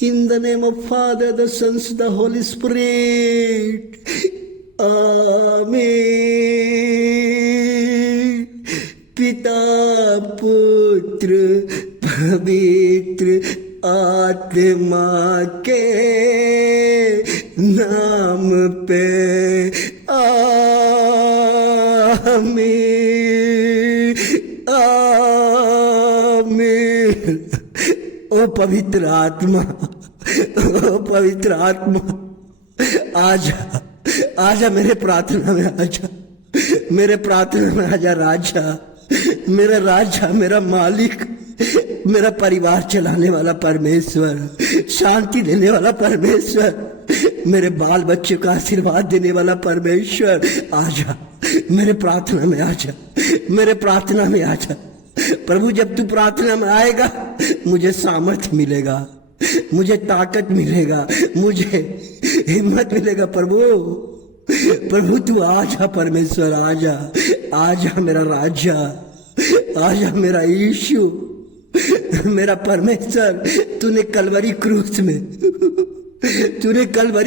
In the name of Father, the Son, the Holy Spirit. आमीन। पिता पुत्र पवित्र आत्मा के नाम पे आमीन आमीन। ओ पवित्र आत्मा, ओ पवित्र आत्मा, आजा आजा मेरे प्रार्थना में आजा, मेरे प्रार्थना में आजा राजा, मेरा राजा, मेरा मालिक, मेरा परिवार चलाने वाला परमेश्वर, शांति देने वाला परमेश्वर, मेरे बाल बच्चे का आशीर्वाद देने वाला परमेश्वर, आजा मेरे प्रार्थना में आजा, मेरे प्रार्थना में आजा। प्रभु जब तू प्रार्थना में आएगा मुझे सामर्थ्य मिलेगा, मुझे ताकत मिलेगा, मुझे हिम्मत मिलेगा। प्रभु तू आजा परमेश्वर, आजा आजा मेरा राजा, आजा मेरा यीशु, मेरा परमेश्वर। तूने कलवरी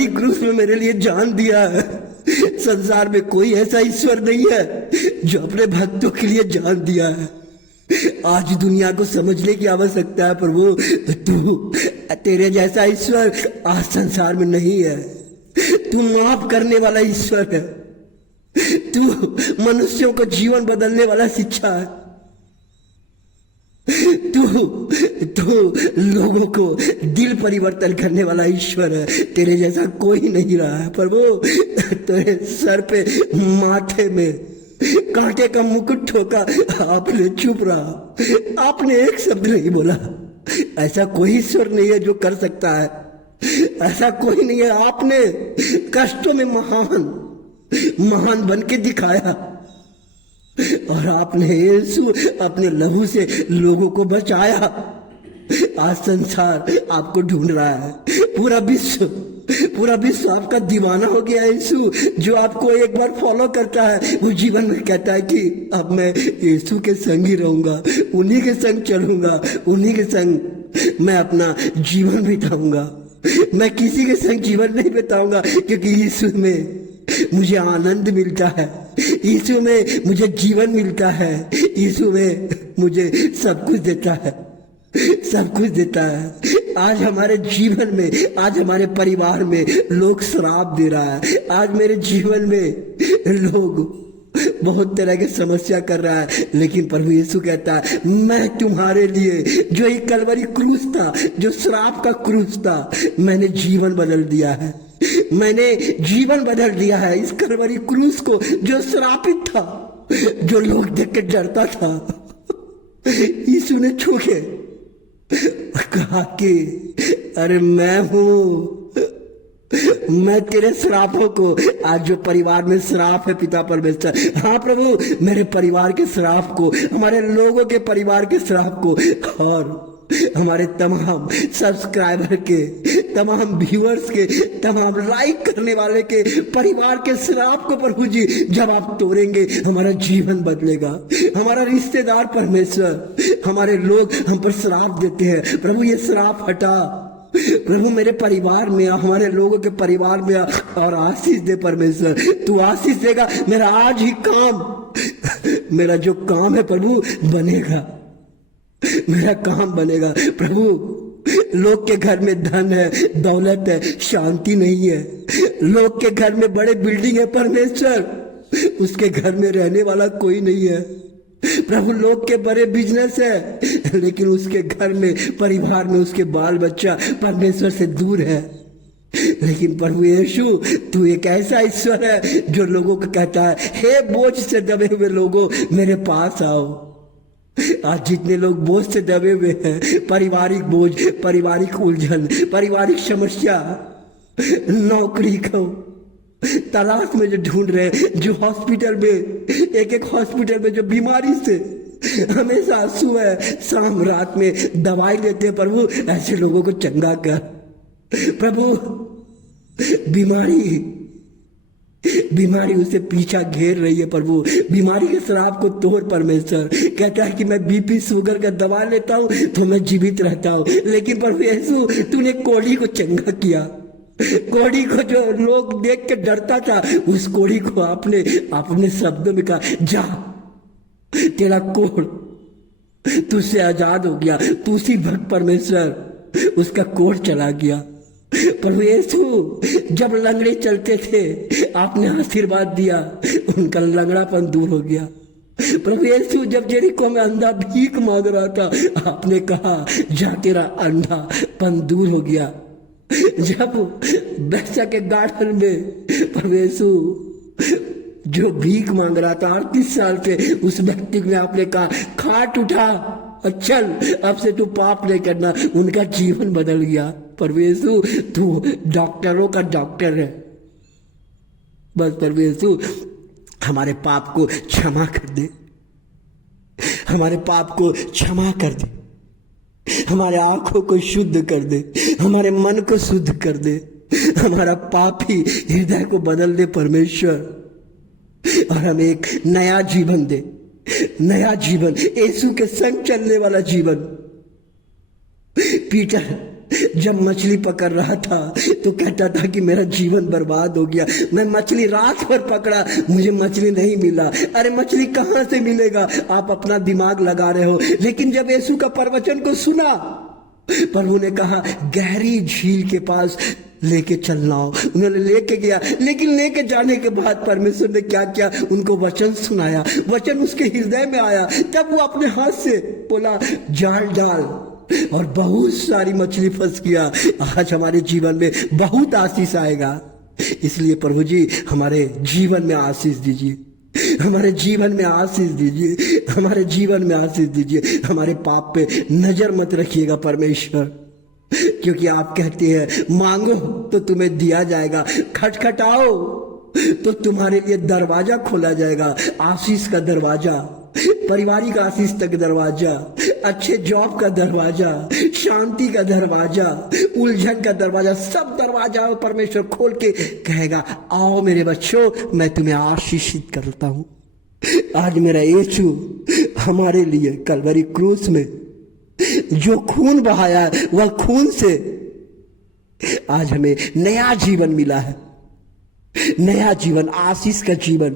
क्रूस में मेरे लिए जान दिया है। संसार में कोई ऐसा ईश्वर नहीं है जो अपने भक्तों के लिए जान दिया है। आज दुनिया को समझने की आवश्यकता है प्रभु, तू तेरे जैसा ईश्वर आज संसार में नहीं है। तू माफ करने वाला ईश्वर है, तू मनुष्यों को जीवन बदलने वाला शिक्षा है, तू लोगों को दिल परिवर्तन करने वाला ईश्वर है। तेरे जैसा कोई नहीं रहा है प्रभु। तेरे सर पे माथे में कांटे का मुकुट ठोका, आपने चुप रहा, आपने एक शब्द नहीं बोला। ऐसा कोई ईश्वर नहीं है जो कर सकता है, ऐसा कोई नहीं है। आपने कष्टों में महान बन के दिखाया और आपने यीशु अपने लहू से लोगों को बचाया। आज संसार आपको ढूंढ रहा है, पूरा विश्व आपका दीवाना हो गया। यीशु जो आपको एक बार फॉलो करता है वो जीवन में कहता है कि अब मैं यीशु के संग ही रहूंगा, उन्हीं के संग चलूंगा, उन्हीं के संग मैं अपना जीवन बिताऊंगा। मैं किसी के संग जीवन नहीं बिताऊंगा, क्योंकि यीशु में मुझे आनंद मिलता है, यीशु में मुझे जीवन मिलता है, यीशु में मुझे सब कुछ देता है, सब कुछ देता है। आज हमारे जीवन में, आज हमारे परिवार में लोग श्राप दे रहा है। आज मेरे जीवन में लोग बहुत तरह की समस्या कर रहा है, लेकिन प्रभु यीशु कहता है मैं तुम्हारे लिए, जो ये कलवरी क्रूस था, जो श्राप का क्रूस था, मैंने जीवन बदल दिया है, मैंने जीवन बदल दिया है। इस कलवरी क्रूस को जो श्रापित था, जो लोग देख के डरता था, यीशु ने छू के कहा कि अरे मैं हूं, मैं तेरे श्रापों को, आज जो परिवार में श्राप है पिता परमेश्वर, हाँ प्रभु, मेरे परिवार के श्राप को, हमारे लोगों के परिवार के श्राप को, और हमारे तमाम सब्सक्राइबर के, तमाम व्यूअर्स के, तमाम लाइक करने वाले के परिवार के श्राप को प्रभु जी जब आप तोड़ेंगे हमारा जीवन बदलेगा। हमारा रिश्तेदार परमेश्वर, हमारे लोग हम पर श्राप देते हैं, प्रभु ये श्राप हटा। प्रभु मेरे परिवार में, हमारे लोगों के परिवार में और आशीष दे परमेश्वर। तू आशीष देगा, मेरा आज ही काम, मेरा जो काम है प्रभु बनेगा, मेरा काम बनेगा। प्रभु लोग के घर में धन है, दौलत है, शांति नहीं है। लोग के घर में बड़े बिल्डिंग है परमेश्वर, उसके घर में रहने वाला कोई नहीं है। प्रभु लोग के बड़े बिजनेस है, लेकिन उसके घर में, परिवार में उसके बाल बच्चा परमेश्वर से दूर है। लेकिन प्रभु यीशु तू एक ऐसा ईश्वर है जो लोगों को कहता है हे बोझ से दबे हुए लोगों मेरे पास आओ। आज जितने लोग बोझ से दबे हुए हैं, पारिवारिक बोझ, पारिवारिक उलझन, पारिवारिक समस्या, नौकरी को तलाश में जो ढूंढ रहे हैं, जो हॉस्पिटल में, एक हॉस्पिटल में जो बीमारी से हमेशा सुबह शाम रात में दवाई लेते हैं, प्रभु ऐसे लोगों को चंगा कर। प्रभु बीमारी बीमारी उसे पीछा घेर रही है प्रभु। बीमारी के श्राप को तोड़ परमेश्वर। कहता है कि मैं बीपी शुगर का दवा लेता हूं तो मैं जीवित रहता हूं, लेकिन प्रभु यीशु तूने कोढ़ी को चंगा किया। कोढ़ी को जो लोग देख के डरता था, उस कोढ़ी को आपने अपने शब्दों में कहा, जा तेरा कोढ़ तुझसे आजाद हो गया। तू उसी भक्त परमेश्वर उसका कोढ़ चला गया। प्रभु यीशु जब लंगड़े चलते थे आपने आशीर्वाद दिया, उनका लंगड़ापन दूर हो गया। प्रभु यीशु जब जेरिको में अंधा भीख मांग रहा था, आपने कहा जा तेरा अंधापन दूर हो गया। जब बैसा के गार्डन में प्रभु यीशु जो भीख मांग रहा था 38 साल से, उस व्यक्ति ने आपने कहा खाट उठा और चल, अब से तू पाप नहीं करना। उनका जीवन बदल गया। प्रभु यीशु तू डॉक्टरों का डॉक्टर है। बस प्रभु यीशु हमारे पाप को क्षमा कर दे, हमारे पाप को क्षमा कर दे, हमारे आंखों को शुद्ध कर दे, हमारे मन को शुद्ध कर दे, हमारा पापी हृदय को बदल दे परमेश्वर, और हमें एक नया जीवन दे, नया जीवन, यीशु के संग चलने वाला जीवन। पीटर जब मछली पकड़ रहा था तो कहता था कि मेरा जीवन बर्बाद हो गया, मैं मछली रात भर पकड़ा, मुझे मछली नहीं मिला। अरे मछली कहां से मिलेगा, आप अपना दिमाग लगा रहे हो। लेकिन जब यीशु का प्रवचन को सुना, प्रभु ने कहा गहरी झील के पास लेके चलना हो। उन्होंने लेके गया, लेकिन लेके जाने के बाद परमेश्वर ने क्या किया, उनको वचन सुनाया, वचन उसके हृदय में आया। तब वो अपने हाथ से बोला जाल डाल, और बहुत सारी मछली फंस गया। आज हमारे जीवन में बहुत आशीष आएगा। इसलिए प्रभु जी हमारे जीवन में आशीष दीजिए, हमारे जीवन में आशीष दीजिए, हमारे जीवन में आशीष दीजिए। हमारे पाप पे नजर मत रखिएगा परमेश्वर, क्योंकि आप कहते हैं मांगो तो तुम्हें दिया जाएगा, खटखटाओ तो तुम्हारे लिए दरवाजा खोला जाएगा। आशीष का दरवाजा, पारिवारिक आशीष तक दरवाजा, अच्छे जॉब का दरवाजा, शांति का दरवाजा, उलझन का दरवाजा, सब दरवाजा परमेश्वर खोल के कहेगा आओ मेरे बच्चों, मैं तुम्हें आशीषित करता हूं। आज मेरा यीशु हमारे लिए कलवरी क्रूस में जो खून बहाया, वह खून से आज हमें नया जीवन मिला है, नया जीवन, आशीष का जीवन,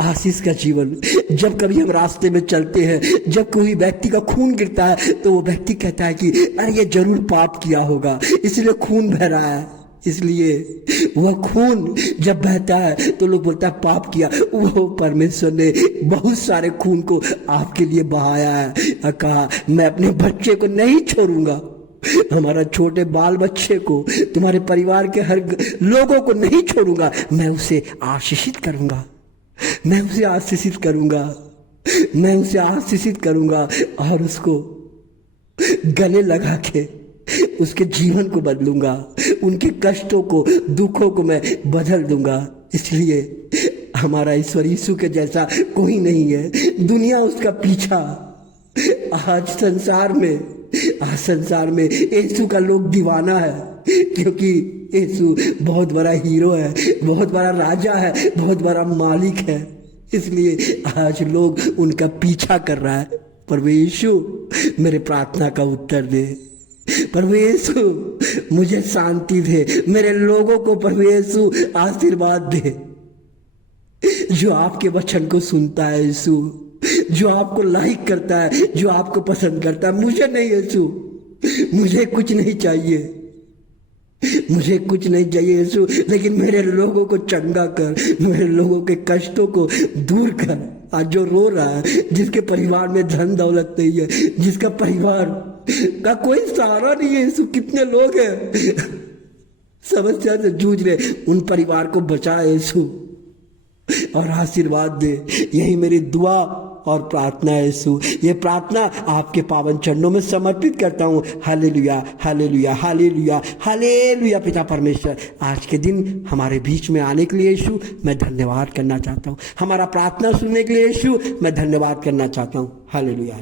आशीष का जीवन। जब कभी हम रास्ते में चलते हैं, जब कोई व्यक्ति का खून गिरता है तो वो व्यक्ति कहता है कि अरे ये जरूर पाप किया होगा, इसलिए खून बह रहा है। इसलिए वह खून जब बहता है तो लोग बोलता है पाप किया। वो परमेश्वर ने बहुत सारे खून को आपके लिए बहाया है और कहा मैं अपने बच्चे को नहीं छोड़ूंगा, हमारा छोटे बाल बच्चे को, तुम्हारे परिवार के हर लोगों को नहीं छोड़ूंगा, मैं उसे आशीषित करूंगा, मैं उसे आशीषित करूंगा, मैं उसे आशीषित करूंगा और उसको गले लगा के उसके जीवन को बदलूंगा, उनके कष्टों को, दुखों को मैं बदल दूंगा। इसलिए हमारा ईश्वर यीशु के जैसा कोई नहीं है। दुनिया उसका पीछा, आज संसार में यीशु का लोग दीवाना है, क्योंकि यीशु बहुत बड़ा हीरो है, बहुत बड़ा राजा है, बहुत बड़ा मालिक है। इसलिए आज लोग उनका पीछा कर रहा है। प्रभु यीशु मेरे प्रार्थना का उत्तर दे, प्रभु यीशु मुझे शांति दे, मेरे लोगों को प्रभु यीशु आशीर्वाद दे। जो आपके वचन को सुनता है यीशु, जो आपको लाइक करता है, जो आपको पसंद करता है। मुझे नहीं यीशु, मुझे कुछ नहीं चाहिए, मुझे कुछ नहीं चाहिए यीशु, लेकिन मेरे लोगों को चंगा कर, मेरे लोगों के कष्टों को दूर कर। आज जो रो रहा है, जिसके परिवार में धन दौलत नहीं है, जिसका परिवार का कोई सहारा नहीं है, यीशु कितने लोग हैं समस्या से जूझ रहे, उन परिवार को बचा यीशु और आशीर्वाद दे। यही मेरी दुआ और प्रार्थना है यीशु। ये प्रार्थना आपके पावन चरणों में समर्पित करता हूँ। Hallelujah, hallelujah, hallelujah, hallelujah. पिता परमेश्वर, आज के दिन हमारे बीच में आने के लिए यीशु मैं धन्यवाद करना चाहता हूँ। हमारा प्रार्थना सुनने के लिए यीशु मैं धन्यवाद करना चाहता हूँ। हालेलुया।